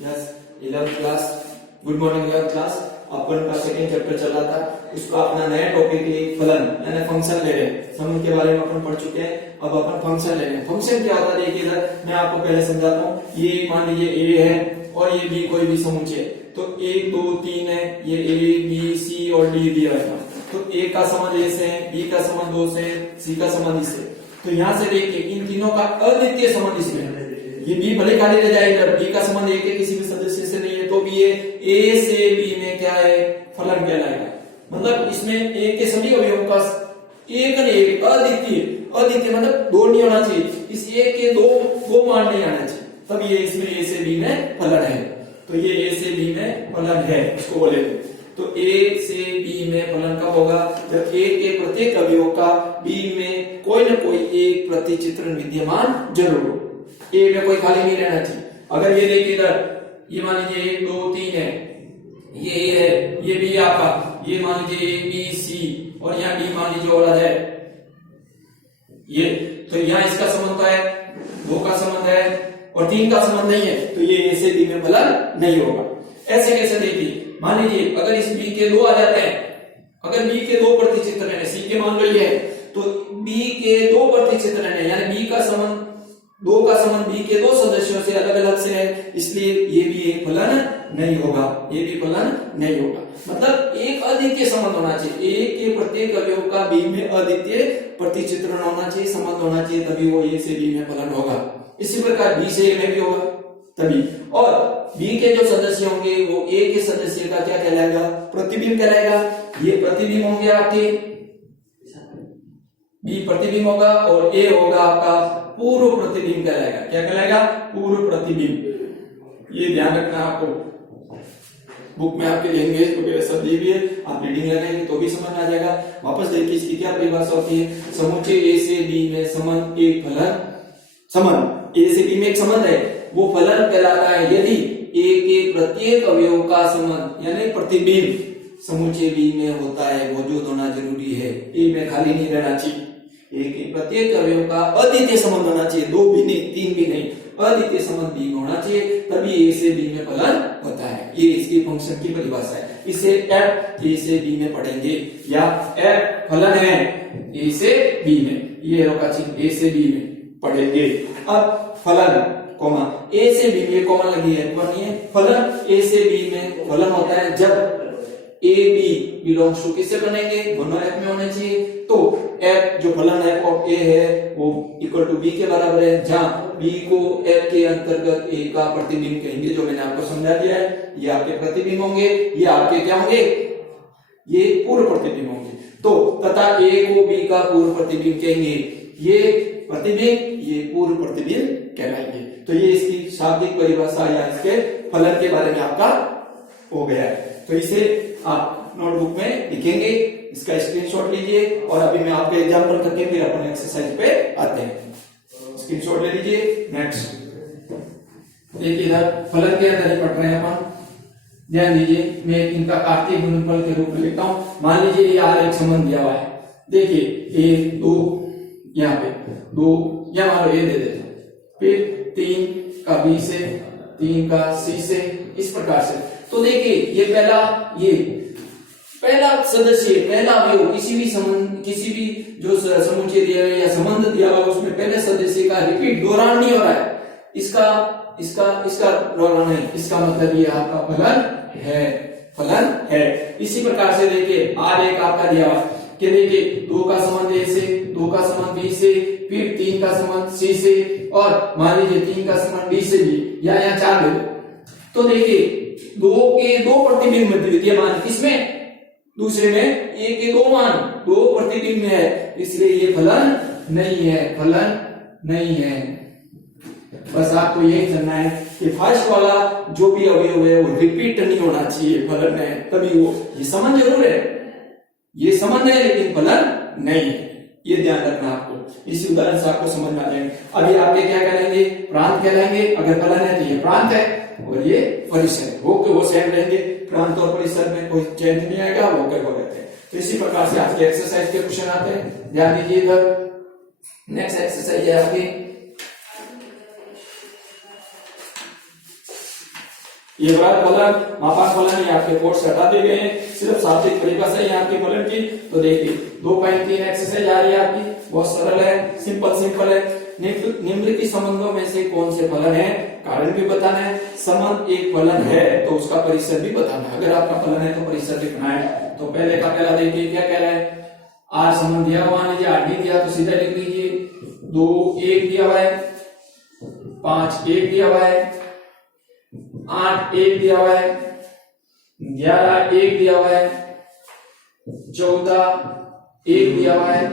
Yes 11th class. Good morning 11th class. अपन का second chapter चल रहा था, उसका अपना नया टॉपिक है फलन यानी फंक्शन ले रहे हैं। सम के बारे में अपन पढ़ चुके हैं, अब अपन फंक्शन ले रहे हैं। फंक्शन क्या होता है देखिए इधर मैं आपको पहले समझाता हूँ। ये मान लीजिए ए है और ये बी कोई भी समुच्चय, तो 1 2 3 है, ये ए बी सी और डी दिया है। तो ए का संबंध ए से है, बी का संबंध दो से, सी का संबंध इससे। तो यहाँ से देखिए इन तीनों का अद्वितीय संबंध इसमें है। ये बी भले खाली रह जाएगा, बी का संबंध ए के किसी भी सदस्य से नहीं है, तो भी ये ए से बी में क्या है फलन कहलाएगा। मतलब इसमें ए के सभी अवयवों का एक न एक अद्वितीय, अद्वितीय मतलब दो नहीं होना चाहिए, इस ए के दो मान नहीं आना चाहिए, तब ये इसमें ए से बी में फलन है। तो ये ए से बी में फलन है, इसको बोले। तो ए से बी में फलन कब होगा? जब ए के प्रत्येक अवयव का बी में कोई न कोई एक प्रतिचित्रण विद्यमान जरूर हो। ए में कोई खाली नहीं रहना चाहिए। अगर ये देखिए इधर, ये मान लीजिए 1 2 3 है, ये ए है, ये बी आपका, ये मान लीजिए ए बी सी और यहाँ डी मान लीजिए और आ जाए ये, तो यहाँ इसका संबंध है, 2 का संबंध है और 3 का संबंध नहीं है, तो ये ए से बी में फलन नहीं होगा। ऐसे कैसे देखिए, मान लीजिए अगर इस बी के 2 आ जाते हैं, अगर बी के 2 प्रतिचित्रण है, सी के मान लो ये है, तो बी के 2 प्रतिचित्रण है, यानी बी का संबंध 2 का संबंध बी के 2 सदस्यों से अलग अलग से है, इसलिए ये भी एक फलन नहीं होगा, ये भी फलन नहीं होगा। मतलब एक अद्वितीय संबंध होना चाहिए, ए के प्रत्येक अवयव का बी में अद्वितीय प्रतिचित्रण होना चाहिए, संबंध होना चाहिए, तभी वो ए से बी में फलन होगा। इसी प्रकार बी से ए में भी होगा तभी। और बी के जो सदस्य होंगे वो ए के सदस्य का क्या कहलाएगा? प्रतिबिंब कहलाएगा। ये प्रतिबिंब होंगे आपके, बी प्रतिबिंब होगा और ए होगा आपका पूर्व प्रतिबिंब कहलाएगा। क्या कहलाएगा? पूर्व प्रतिबिंब। ये ध्यान रखना आपको, बुक में आपके लैंग्वेज वगैरह सब दी हुई है, आप रीडिंग लगाएंगे तो भी समझ में आ जाएगा। वापस देखिए इसकी क्या परिभाषा होती है। समुच्चय ए से बी में संबंध एक फलन, संबंध ए से बी में एक संबंध है, वो फलन कहलाता है यदि ए के प्रत्येक अवयव का संबंध यानी प्रतिबिंब समुच्चय बी में होता है, मौजूद होना जरूरी है, ए में खाली नहीं रहना चाहिए। ए के प्रत्येक अवयव का अद्वितीय संबंध होना चाहिए, 2 भी नहीं 3 भी नहीं, अद्वितीय संबंध बी में होना चाहिए, तभी ए से बी में फलन होता है। ये इसकी फंक्शन की परिभाषा है। इसे एफ ए से बी में पढ़ेंगे, या एफ फलन है ए से बी में, ये का चिन्ह ए से बी में पढ़ेंगे। अब फलन कोमा ए से बी में कॉमन लगी है, बनिए फलन ए से बी में फलन होता है जब ए बी बिलोंग्स टू किससे बनेंगे? दोनों एफ में होने चाहिए। तो एफ जो फलन एफ ऑफ ए है वो इक्वल टू बी के बराबर है, जहां बी को एफ के अंतर्गत ए का प्रतिबिंब कहेंगे, जो मैंने आपको समझा दिया है। ये आपके प्रतिबिंब होंगे, ये आपके क्या होंगे? ये पूर्व प्रतिबिंब होंगे। तो तथा ए को बी का पूर्व प्रतिबिंब कहेंगे, ये प्रतिबिंब ये पूर्व प्रतिबिंब कहलाएंगे। तो ये इसकी शाब्दिक परिभाषा या इसके फलन के बारे में आपका हो गया है। तो इसे आप नोटबुक में लिखेंगे, इसका स्क्रीनशॉट लीजिए और अभी मैं आपके एग्जाम्पल करके फिर अपन एक्सरसाइज पे आते हैं। स्क्रीनशॉट ले लीजिए। नेक्स्ट देखिए इधर फलन के अंदर ही पढ़ रहे हैं अपन, ध्यान दीजिए। मैं इनका कार्तीय गुणनफल के रूप में लिखता हूं। मान लीजिए यार एक संबंध दिया हुआ है, देखिए ए 2 यहाँ पे 2 या मान लो ए दे देता, फिर 3 का बी से, 3 का सी से, इस प्रकार से। तो देखिए ये पहला सदस्य, पहला अवयव किसी भी जो समुच्चय दिया है या संबंध दिया हुआ है उसमें पहले सदस्य का रिपीट दोहरान नहीं हो रहा है, इसका दोहरान है, इसका मतलब ये आपका फलन है। इसी प्रकार से देखिए आर एक आपका दिया हुआ कि देखिए 2 का संबंध ए से, 2 का संबंध बी से, फिर 3 का संबंध सी से और मान लीजिए 3 का संबंध डी से भी, या यहाँ 4 दे दो। तो देखिए 2 के 2 प्रतिबिंब विद्यमान किसमें? दूसरे में ए के 2 मान 2 प्रतिबिंब में है, इसलिए ये फलन नहीं है, फलन नहीं है। बस आपको यही जानना है कि फर्स्ट वाला जो भी अवयव है वो रिपीट नहीं होना चाहिए, फलन है, तभी वो ये संबंध जरूर है, ये संबंध है लेकिन फलन नहीं है, ये ध्यान रखना आपको। इसी उदाहरण से आपको समझ में आ जाएंगे। अभी आपके क्या कहलाएंगे? प्रांत कहलाएंगे। अगर फलन है तो ये प्रांत है और ये परिसर, वो सेम रहेंगे। प्रांत और परिसर में कोई चेंज नहीं आएगा, वो रहते हैं। तो इसी प्रकार से आज के एक्सरसाइज के क्वेश्चन आते हैं, ध्यान दीजिए। इधर नेक्स्ट एक्सरसाइज है आपकी ये वृहद फलन, मापांक फलन ये आपके कोर्स हटा दिए गए हैं, सिर्फ शाब्दिक परिभाषा है आपके फलन की। तो देखिए 2.3 एक्सरसाइज आ रही है आपकी, बहुत सरल है, सिंपल है। निम्नलिखित संबंधों में से कौन से फलन है, कारण भी बताना है, संबंध एक फलन है तो उसका परिसर भी बताना है। अगर आपका फलन है तो परिसर लिखना है। तो पहले का पहला देखिए क्या कह रहा है, आर संबंध दिया हुआ, मान लीजिए 8 नहीं दिया तो सीधा लिख लीजिए, 2 1 दिया हुआ है, 5 1 दिया हुआ है, 8 1 दिया हुआ है, 11 1 दिया हुआ है, 14 1 दिया हुआ है,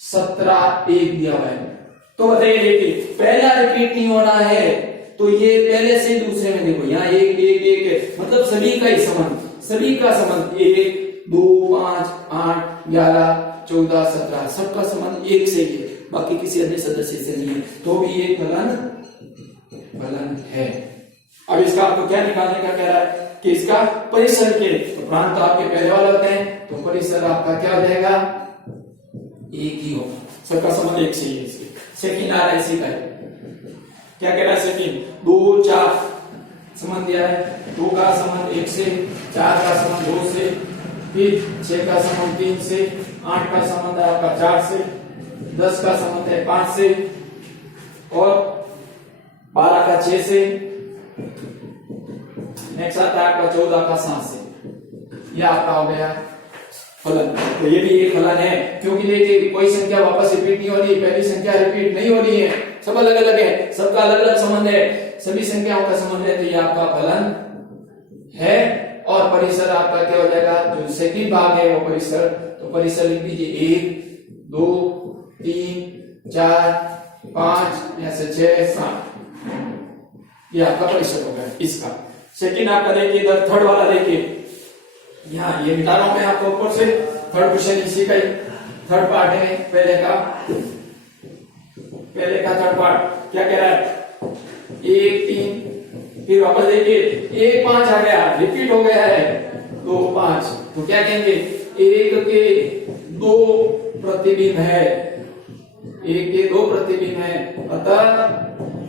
17 1 दिया हुआ है। तो बताइए देखिए पहला रिपीट नहीं होना है तो ये पहले से दूसरे में देखो यहाँ 1 1 1 है, मतलब सभी का ही संबंध, सभी का संबंध 1 2 5 8 11 14 17 सबका संबंध एक से ही है, बाकी किसी अन्य सदस्य से नहीं है, तो भी ये फलन है। अब इसका आपको क्या निकालने का कह रहा है कि इसका परिसर के प्रांत आपके पहले वाले होते हैं, तो परिसर आपका क्या हो जाएगा, एक ही होगा, सबका संबंध एक से ही है। इसके सेकंड आ रहा है, इसी का क्या कह रहा है, सेकंड 2 4 संबंध दिया है, 2 का संबंध 1 से, 4 का संबंध 2 से, फिर 6 का संबंध 3 से, 8 का संबंध है आपका 4 से, 10 का संबंध है 5 से, और 12 का 6 से, नेक्स्ट आता है आपका 14 का 7 से। यह आपका हो गया फलन। तो ये भी एक फलन है, क्योंकि देखिए कोई संख्या वापस रिपीट नहीं हो रही है, पहली संख्या रिपीट नहीं हो रही है, सब अलग अलग है, सबका अलग अलग संबंध है, सभी संख्याओं का संबंध है, तो ये आपका फलन है। और परिसर आपका क्या हो जाएगा, जो सेकंड भाग है वो परिसर, तो परिसर लिख दीजिए 1 2 3 4 5 ऐसे 6 7, ये आपका परिसर हो गया इसका। सेकंड आपका देखिए इधर थर्ड वाला देखिए, यहाँ ये मिटा रहा हूं मैं आपको ऊपर से, थर्ड क्वेश्चन इसी का ही थर्ड पार्ट है, पहले का थर्ड पार्ट क्या कह रहा है, 1 3, फिर वापस देखिए 1 5 आ गया, रिपीट हो गया है 2 5, तो क्या कहेंगे, 1 के 2 प्रतिबिंब है, 1 के 2 प्रतिबिंब है, अतः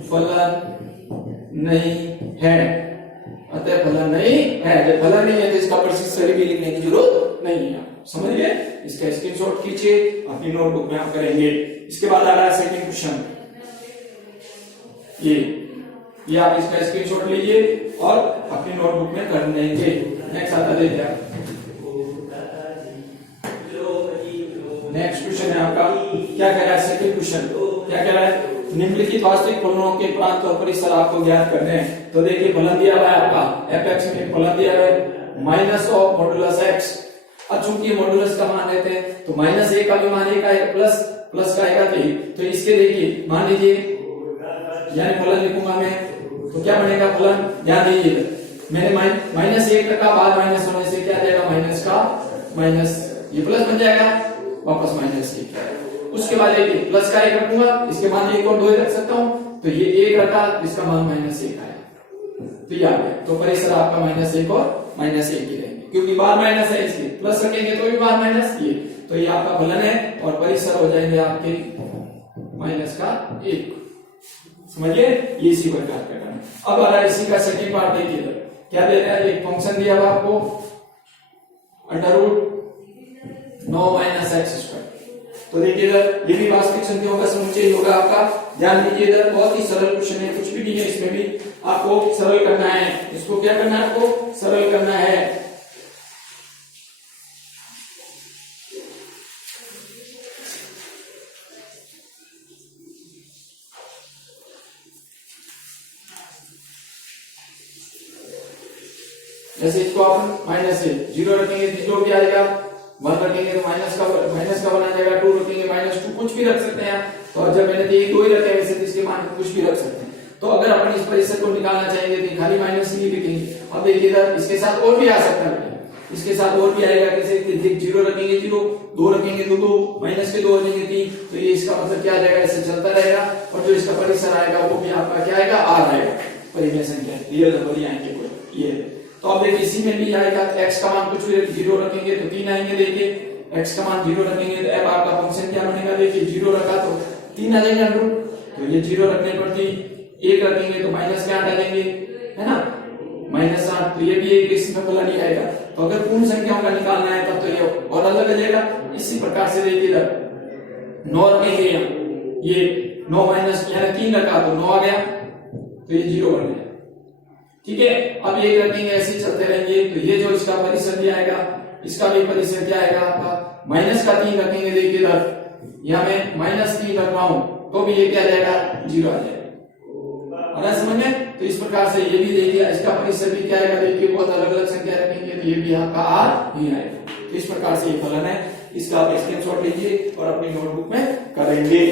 फलन नहीं है, अतः फलन नहीं है। जब फलन नहीं है तो इसका परिसर भी लिखने की जरूरत नहीं है, समझ गए। इसका स्क्रीनशॉट खींचिए, अपनी नोटबुक में आप करेंगे। इसके बाद आ रहा है सेकंड क्वेश्चन, ये आप इसका स्क्रीनशॉट लीजिए और अपनी नोटबुक में कर लेंगे। नेक्स्ट आता देखिए, नेक्स्ट क्वेश्चन है आपका, क्या कह रहा है सेकंड क्वेश्चन, क्या कह रहा है, निम्नलिखित वास्तविक फलनों के प्रांत और परिसर आपको ज्ञात करने हैं। तो देखिए फलन दिया हुआ है आपका f(x) में फलन दिया हुआ है माइनस ऑफ मॉडुलस x। अब चूंकि मॉडुलस का मान लेते हैं तो -a का भी मान a का है, प्लस का आएगा, तो इसके देखिए मान लीजिए, यानी फलन लिखूंगा मैं तो क्या बनेगा फलन, ध्यान दीजिए मैंने -1 रखा, बाद माइनस होने से क्या जाएगा, माइनस का माइनस, ये प्लस बन जाएगा, वापस -1। उसके बाद देखिए प्लस का 1 रखूंगा, इसके मान 1 और 2 रख सकता हूं, तो ये 1 रखा, इसका मान -1 आया, तो ये आ गया। तो परिसर आपका -1 और -1 ही रहेंगे, क्योंकि बार माइनस है, इसलिए प्लस रखेंगे तो भी बार माइनस, ये तो ये आपका फलन है, और परिसर हो जाएंगे आपके -1। समझिए, ये इसी प्रकार का करना है। अब आ रहा है इसी का सेकंड पार्ट, देखिए क्या दे रहा है, एक फंक्शन दिया हुआ आपको √9 - x²। तो देखिए इधर ये भी वास्तविक संख्याओं का समुच्चय होगा आपका, ध्यान दीजिए इधर बहुत ही सरल क्वेश्चन है, कुछ भी नहीं है इसमें भी, आपको सरल करना है, इसको क्या करना है, आपको सरल करना है। जैसे इसको आप -0 रखेंगे, 0 भी आएगा, 1 रखेंगे तो माइनस का बना जाएगा, 2 रखेंगे -2, कुछ भी रख सकते हैं। तो जब मैंने 1 2 ही रखे, वैसे इसके मान कुछ भी रख सकते हैं। तो अगर अपन इस परिसर को निकालना चाहेंगे तो खाली माइनस ही लिखेंगे। अब देखिए इधर इसके साथ और भी आ सकता है, इसके साथ और भी आएगा, कैसे 0 रखेंगे 0, 2 रखेंगे तो 2, माइनस के 2 रखेंगे 3, तो ये इसका मतलब क्या आ जाएगा, ऐसे चलता रहेगा। और जो इसका परिसर आएगा वो भी आपका क्या आएगा, R आएगा, परिमेय संख्या, रियल नंबर ही आएंगे कोई, ये। तो अब देखिए इसी में भी आएगा, x का मान कुछ भी 0 रखेंगे तो 3 आएंगे, देखिए x का मान 0 रखेंगे तो अब आपका फंक्शन क्या बनेगा, देखिए 0 रखा तो 3 आ जाएगा रूट, तो ये 0 रखने पर 3, 1 रखेंगे तो -8 आ जाएंगे, है ना। किसी में फलन ही आएगा। तो अगर पूर्ण संख्याओं का निकालना है तब तो ये और अलग आ जाएगा। इसी प्रकार से देखिए इधर 9 रखेंगे, ये 9 माइनस यानी 3 रखा तो 9 आ गया, तो ये 0 बन गया। ठीक है, अब 1 रखेंगे, ऐसे चलते रहेंगे। तो ये जो इसका परिसर भी आएगा, इसका भी परिसर क्या आएगा आपका, माइनस का 3 रखेंगे। देखिए इधर यहाँ मैं -3 रख रहा हूं तो भी ये क्या आ जाएगा, 0 आ जाएगा। और समझ में, तो इस प्रकार से ये भी देखिए इसका परिसर भी क्या आएगा, देखिए बहुत अलग अलग संख्या रखेंगे तो ये भी आपका R ही आएगा। तो इस प्रकार से ये फलन है, इसका आप स्क्रीनशॉट लीजिए और अपनी नोटबुक में करेंगे।